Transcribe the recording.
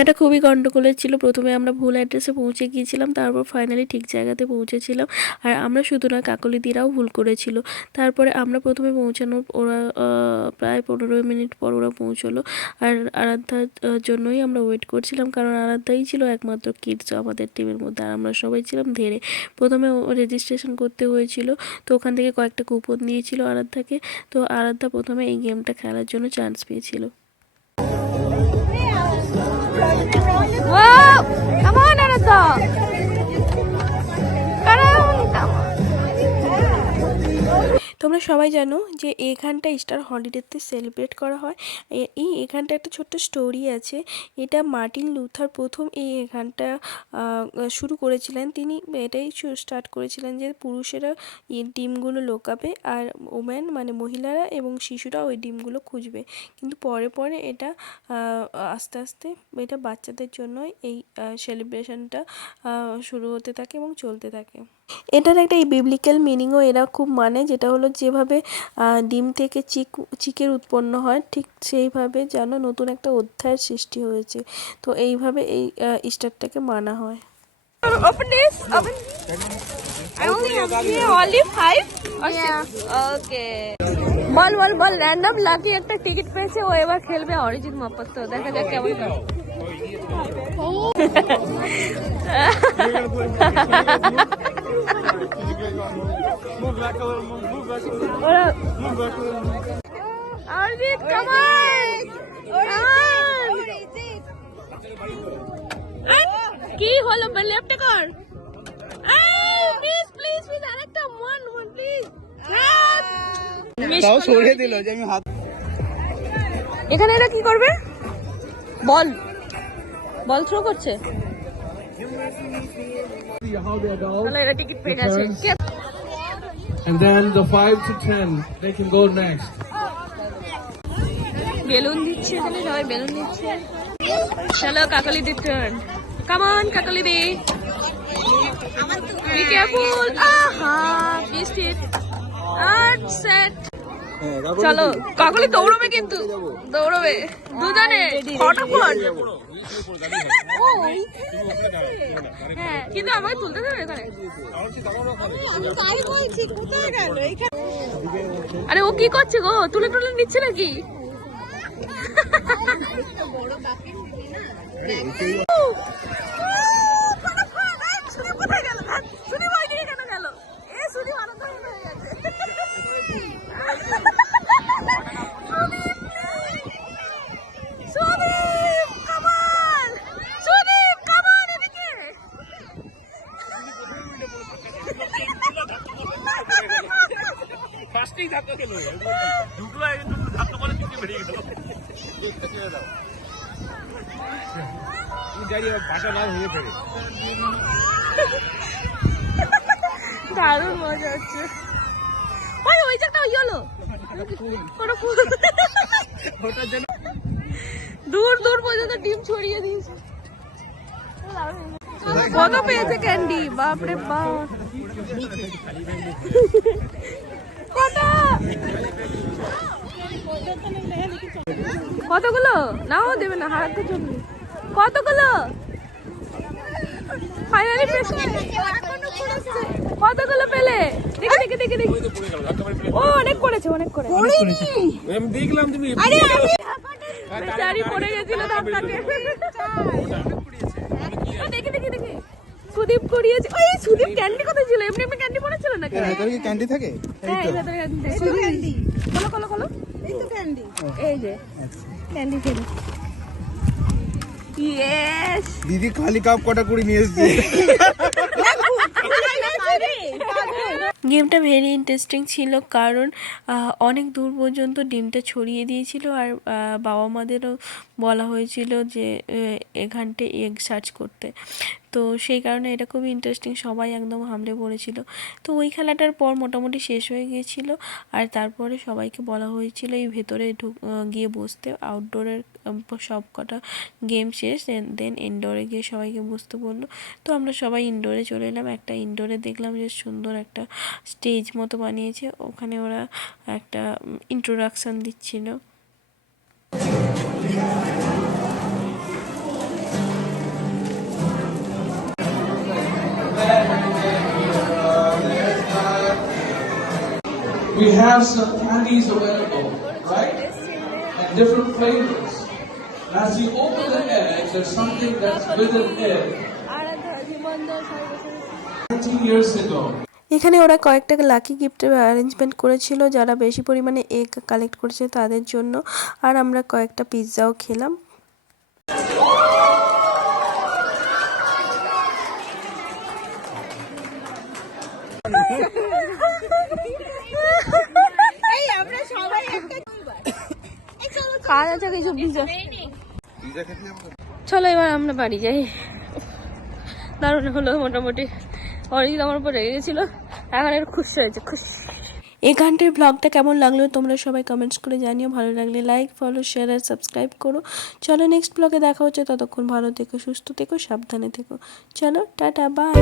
জায়গাটা খুবই গন্ডগোলের ছিল। প্রথমে আমরা ভুল অ্যাড্রেসে পৌঁছে গিয়েছিলাম, তারপর ফাইনালি ঠিক জায়গাতে পৌঁছেছিলাম। আর আমরা শুধু না, কাকলিদিরাও ভুল করেছিল। তারপরে আমরা প্রথমে পৌঁছানোর ওরা প্রায় 15 মিনিট পর ওরা পৌঁছলো। আর আরাধ্যার জন্যই আমরা ওয়েট করছিলাম, কারণ আরাধ্যাই ছিল একমাত্র কিডস আমাদের টিমের মধ্যে, আর আমরা সবাই ছিলাম ধেরে। প্রথমে রেজিস্ট্রেশন করতে হয়েছিল, তো ওখান থেকে কয়েকটা কুপন দিয়েছিল আরাধ্যাকে। তো আরাধ্যা প্রথমে এই গেমটা খেলার জন্য চান্স পেয়েছিল। Whoa! Come on, Aradha! তোমরা সবাই জানো যে এখানটা স্টার হলিডেতে সেলিব্রেট করা হয়। এখানটা একটা ছোট্ট স্টোরি আছে। এটা মার্টিন লুথার প্রথম এখানটা শুরু করেছিলেন। তিনি এটাই স্টার্ট করেছিলেন যে পুরুষেরা এই ডিমগুলো লোকাবে, আর ওম্যান মানে মহিলারা এবং শিশুরা ওই ডিমগুলো খুঁজবে। কিন্তু পরে পরে এটা আস্তে আস্তে এটা বাচ্চাদের জন্যই এই সেলিব্রেশনটা শুরু হতে থাকে এবং চলতে থাকে। এটার একটা এই বিবলিক্যাল মিনিংও এরা খুব মানে, যেটা হলো যেভাবে ডিম থেকে চিকের উৎপন্ন হয়, ঠিক সেইভাবে যেন নতুন একটা অধ্যায়ের সৃষ্টি হয়েছে। তো এইভাবে এই ইস্টারটাকে মানা হয়। Open this. Open. I only have here only 5 or 6. Okay. Ball random lucky একটা টিকিট পেয়েছে, ও এবার খেলবে অরিজিৎ মহাপাত্র। দেখা যাক কেমন করে। অরিজিৎ কাম অন, কি হলো? লেফটে কর। প্লিজ প্লিজ প্লিজ আরেকটা ওয়ান প্লিজ। তাও সরিয়ে দিল যে আমি হাত। এখানে এরা কি করবে? বল থ্রো করছে। তাহলে এরা টিকিট পেয়ে গেছে। And then the 5 to 10, they can go next. Balloon দিচ্ছে, এখানে সবাই বেলুন দিচ্ছে। চলো কাকলি দি টার্ন। কাম অন কাকলি দি, বি কেয়ারফুল। আহা মিসড ইট। আর সেট। চলো কাকলি দৌড়বে, কিন্তু দৌড়বে দুজনে ফটাফট। হ্যাঁ, কিন্তু আমাকে তুলতে দেবে এখানে। আরে ও কি করছে গো? তুলে নিচ্ছে নাকি? ফার্স্টেই ধাক্কা খেলো, ঢুকলো একদম ধাক্কা পরে চুকে বেরিয়ে গেল। দেখতে ছেড়ে দাও, যাই বাটা লাল হয়ে ফেরে। দারুণ মজা হচ্ছে। ওই জায়গাটা ওই হলো দূর পর্যন্ত ডিম ছড়িয়ে দিয়েছে। কত পেয়েছে ক্যান্ডি? বাপরে বাপ, কতগুলো? নাও দেবে না, হারাতে জন্য। কতগুলো ফাইনালি কতগুলো পেলে? দেখি। ও অনেক করেছে। আমি দেখলাম তুমি বেচারি পড়ে গেছিল ধাক্কাতে। দেখি সুদীপ করিয়েছে। ওই সুদীপ ক্যান্ডি কোথায় ছিল? এমনি ক্যান্ডি পড়েছিল নাকি? ভেতরে কি ক্যান্ডি থাকে? হ্যাঁ, ভেতরে ক্যান্ডি। খোলো। এই তো ক্যান্ডি, এই যে ক্যান্ডি খেলে। ইয়েস, দিদি খালি কাপ কটা করে নিয়ে এসেছে। গেমটা ভেরি ইন্টারেস্টিং ছিল, কারণ অনেক দূর পর্যন্ত ডিমটা ছড়িয়ে দিয়েছিল। আর বাবা মাদেরও বলা হয়েছিল যে এখানটে এগ সার্চ করতে। তো সেই কারণে এটা খুবই ইন্টারেস্টিং, সবাই একদম হামলে পড়েছিল। তো ওই খেলাটার পর মোটামুটি শেষ হয়ে গিয়েছিল। আর তারপরে সবাইকে বলা হয়েছিল এই ভেতরে গিয়ে বসতে। আউটডোরের সব কটা গেম শেষ, দেন ইনডোরে গিয়ে সবাইকে বসতে বললো। তো আমরা সবাই ইনডোরে চলে এলাম। একটা ইনডোরে দেখলাম যে সুন্দর একটা স্টেজ মতো বানিয়েছে, ওখানে ওরা একটা ইন্ট্রোডাকশান দিচ্ছিল। We have some candies available, right? And different flavors. As you open the egg, there's something that's within it. 19 years ago. এখানে ওরা কয়েকটা লাকি গিফটের অ্যারেঞ্জমেন্ট করেছিল যারা বেশি পরিমাণে এগ কালেক্ট করেছে তাদের জন্য। আর আমরা কয়েকটা পিৎজাও খেলাম। খাওয়া যাচ্ছে কিছু পিৎজা। চলো এবার আমরা বাড়ি যাই। দারুণ হলো মোটামুটি। অরিজিৎ আমার উপর রেগে গেছিল, এখন একটু খুশি হয়েছে, খুশি। এই গানটির ব্লগটা কেমন লাগলো তোমরা সবাই কমেন্টস করে জানিও। ভালো লাগলে লাইক, ফলো, শেয়ার আর সাবস্ক্রাইব করো। চলো নেক্সট ব্লগে দেখা হচ্ছে, ততক্ষণ ভালো থেকো, সুস্থ থেকো, সাবধানে থেকো। চলো টাটা, বাই।